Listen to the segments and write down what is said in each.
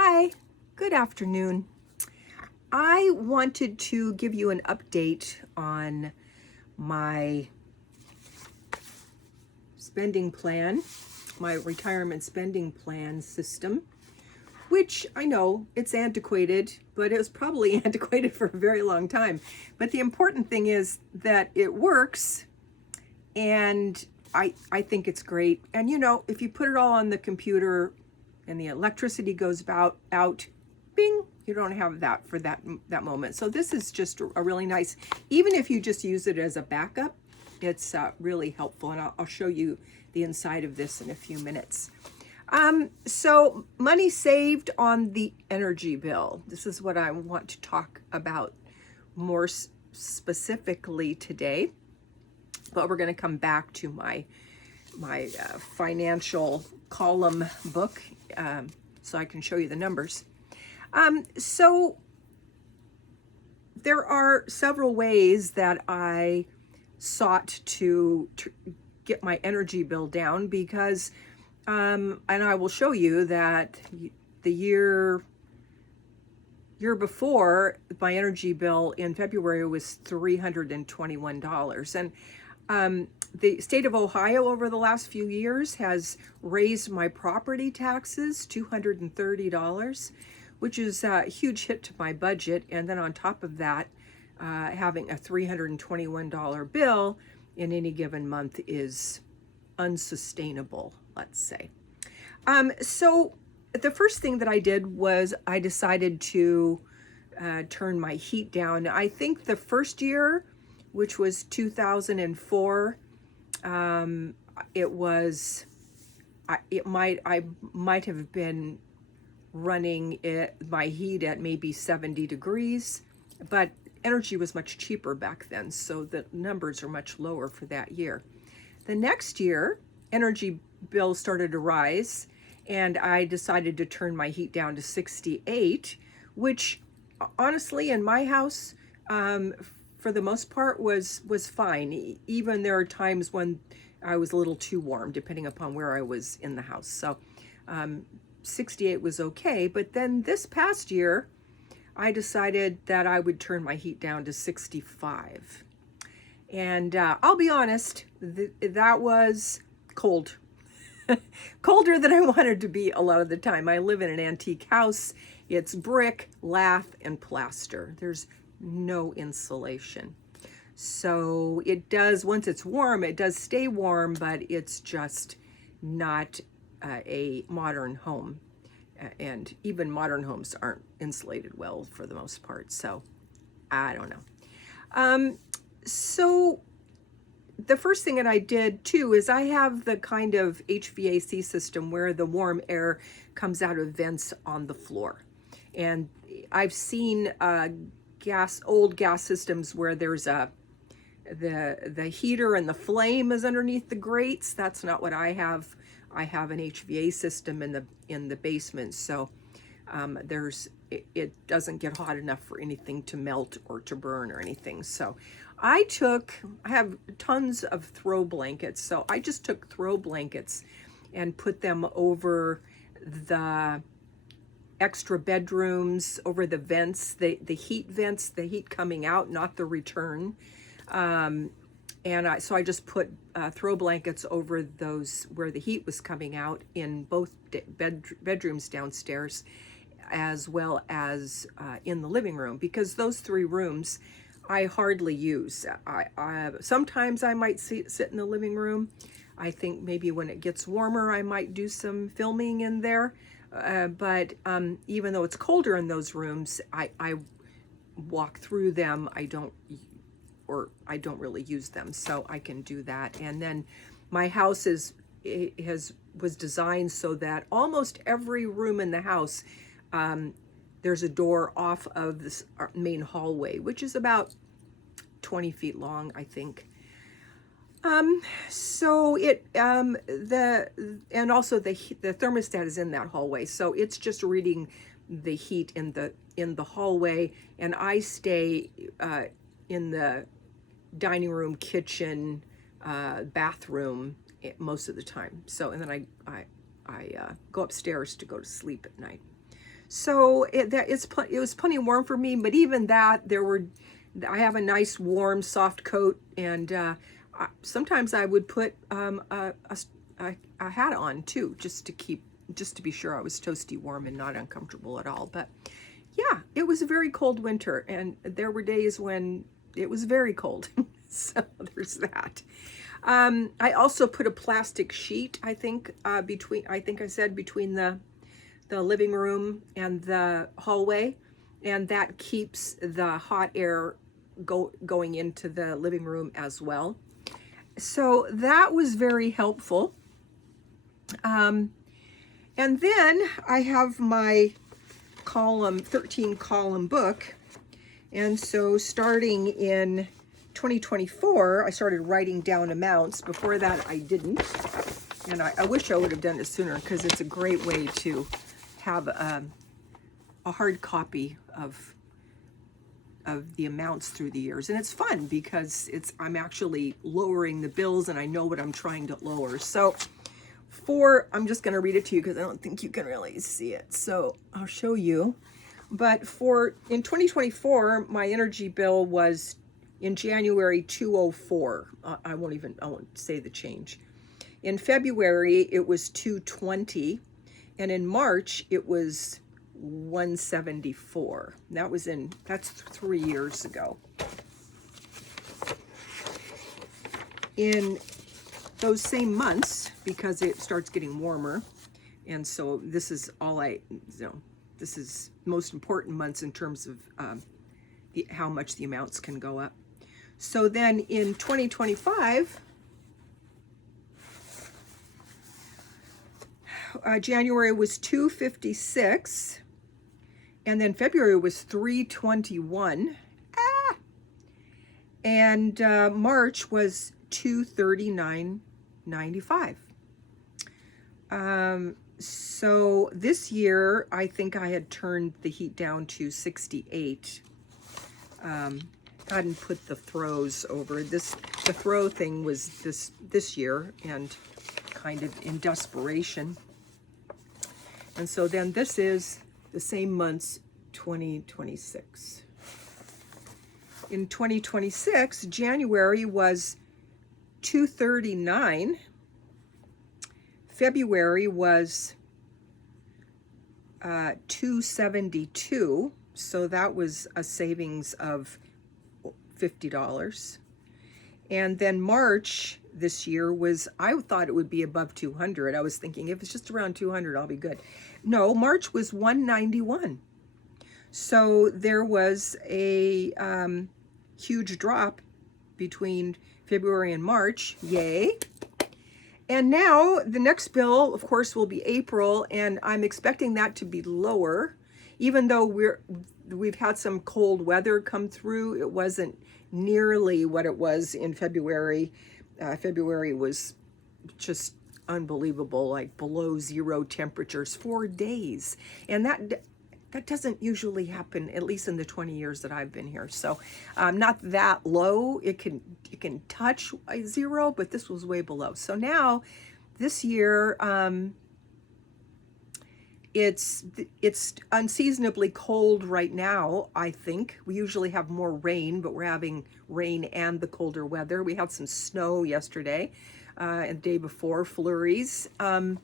Hi, good afternoon. I wanted to give you an update on my spending plan, my retirement spending plan system, which I know it's antiquated, but it was probably antiquated for a very long time. But the important thing is that it works, and I think it's great. And if you put it all on the computer and the electricity goes out, bing, you don't have that for that moment. So this is just a really nice, even if you just use it as a backup, it's really helpful. And I'll show you the inside of this in a few minutes. So money saved on the energy bill. This is what I want to talk about more specifically today. But we're going to come back to my financial column book so I can show you the numbers. So there are several ways that I sought to get my energy bill down because, and I will show you that the year before, my energy bill in February was $321. And the state of Ohio over the last few years has raised my property taxes $230, which is a huge hit to my budget. And then on top of that, having a $321 bill in any given month is unsustainable, let's say. So the first thing that I did was I decided to turn my heat down. I think the first year, which was 2004, I might have been running my heat at maybe 70 degrees, but energy was much cheaper back then, so the numbers are much lower for that year. The next year, energy bills started to rise, and I decided to turn my heat down to 68, which honestly in my house, for the most part was fine. Even there are times when I was a little too warm, depending upon where I was in the house. So 68 was okay. But then this past year, I decided that I would turn my heat down to 65. And I'll be honest, that was cold. Colder than I wanted to be a lot of the time. I live in an antique house. It's brick, lath, and plaster. There's no insulation. So it does, once it's warm, it does stay warm, but it's just not a modern home. And even modern homes aren't insulated well for the most part. So I don't know. So the first thing that I did too is I have the kind of HVAC system where the warm air comes out of vents on the floor. And I've seen old gas systems where there's the heater and the flame is underneath the grates. That's not what I have. I have an HVAC system in the basement, so it doesn't get hot enough for anything to melt or to burn or anything. So I have tons of throw blankets, so I just took throw blankets and put them over the extra bedrooms, over the vents, the heat vents, the heat coming out, not the return. So I just put throw blankets over those where the heat was coming out in both bedrooms downstairs, as well as in the living room, because those three rooms I hardly use. I sometimes I might sit in the living room. I think maybe when it gets warmer, I might do some filming in there. But even though it's colder in those rooms, I walk through them. I don't really use them, so I can do that. And then my house was designed so that almost every room in the house, there's a door off of this main hallway, which is about 20 feet long, I think. So and also the thermostat is in that hallway, so it's just reading the heat in the hallway, and I stay in the dining room, kitchen, bathroom most of the time. So, and then I go upstairs to go to sleep at night. So it was plenty warm for me, but even that, I have a nice warm soft coat, and sometimes I would put a hat on too, just to be sure I was toasty warm and not uncomfortable at all. But yeah, it was a very cold winter, and there were days when it was very cold. So there's that. I also put a plastic sheet, I think I said between the living room and the hallway, and that keeps the hot air going into the living room as well. So that was very helpful. And then I have my 13 column book. And so starting in 2024, I started writing down amounts. Before that, I didn't. And I wish I would have done it sooner, because it's a great way to have a hard copy of the amounts through the years. And it's fun because I'm actually lowering the bills, and I know what I'm trying to lower. So I'm just going to read it to you because I don't think you can really see it. So I'll show you. But in 2024, my energy bill was in January 204. I won't say the change. In February, it was 220. And in March, it was 174. That's 3 years ago. In those same months, because it starts getting warmer, and so this is this is most important months in terms of how much the amounts can go up. So then in 2025, January was 256, and then February was 321, and March was 239.95. So this year, I think I had turned the heat down to 68. I hadn't put the throws over this. The throw thing was this year, and kind of in desperation. And so then this is the same months, 2026. In 2026, January was 239. February was 272. So that was a savings of $50. And then March this year I thought it would be above 200. I was thinking if it's just around 200, I'll be good. No, March was 191. So there was a huge drop between February and March. Yay. And now the next bill, of course, will be April, and I'm expecting that to be lower. Even though we've had some cold weather come through, it wasn't nearly what it was in February. February was just unbelievable, like below zero temperatures for days. And that doesn't usually happen, at least in the 20 years that I've been here. So not that low. It can touch zero, but this was way below. So now this year, it's unseasonably cold right now, I think. We usually have more rain, but we're having rain and the colder weather. We had some snow yesterday and the day before, flurries. And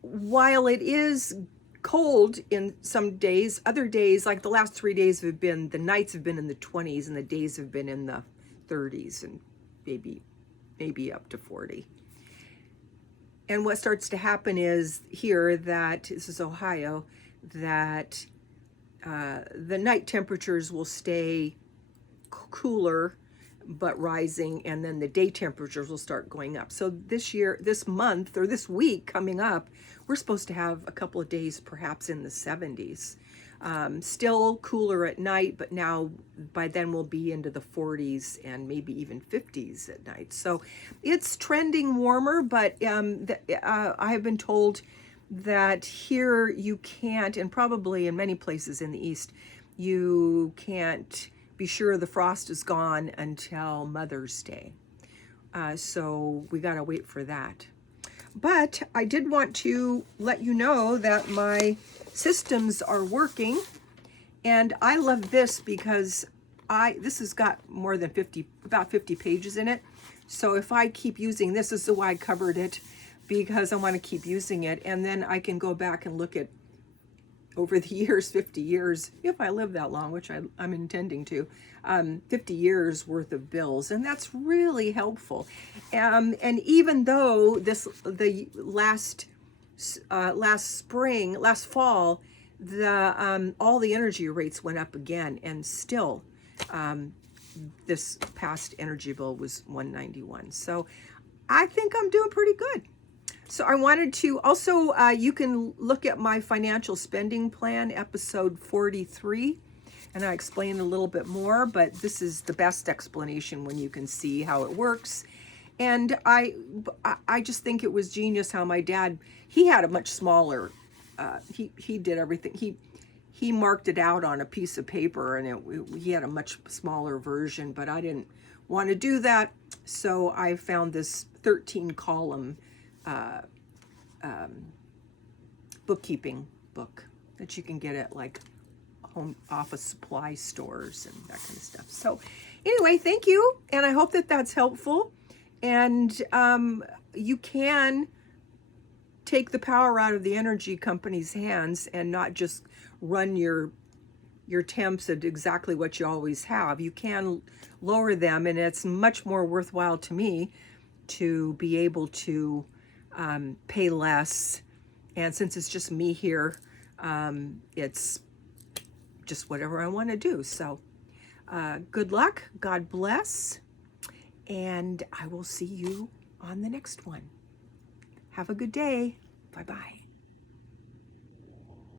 while it is cold in some days, other days, like the last 3 days the nights have been in the 20s and the days have been in the 30s and maybe up to 40. And what starts to happen is here, that this is Ohio, that the night temperatures will stay cooler but rising, and then the day temperatures will start going up. So this month, or this week coming up, we're supposed to have a couple of days perhaps in the 70s. Still cooler at night, but now by then we'll be into the 40s and maybe even 50s at night. So it's trending warmer, but I have been told that here you can't, and probably in many places in the East, you can't be sure the frost is gone until Mother's Day. So we got to wait for that. But I did want to let you know that my systems are working, and I love this because this has got more than about 50 pages in it. So if I keep using this is why I covered it, because I want to keep using it, and then I can go back and look at over the years, 50 years, if I live that long, which I'm intending to, 50 years worth of bills. And that's really helpful. And even though the last fall, all the energy rates went up again, and still, this past energy bill was $191. So I think I'm doing pretty good. So I wanted to also, you can look at my financial spending plan, episode 43, and I explain a little bit more, but this is the best explanation when you can see how it works. And I just think it was genius how my dad, he had a much smaller, he did everything. He marked it out on a piece of paper, and he had a much smaller version, but I didn't want to do that. So I found this 13 column bookkeeping book that you can get at like home office supply stores and that kind of stuff. So anyway, thank you, and I hope that that's helpful. And you can take the power out of the energy company's hands and not just run your temps at exactly what you always have. You can lower them, and it's much more worthwhile to me to be able to pay less. And since it's just me here, it's just whatever I want to do. So good luck, God bless, and I will see you on the next one. Have a good day. Bye-bye.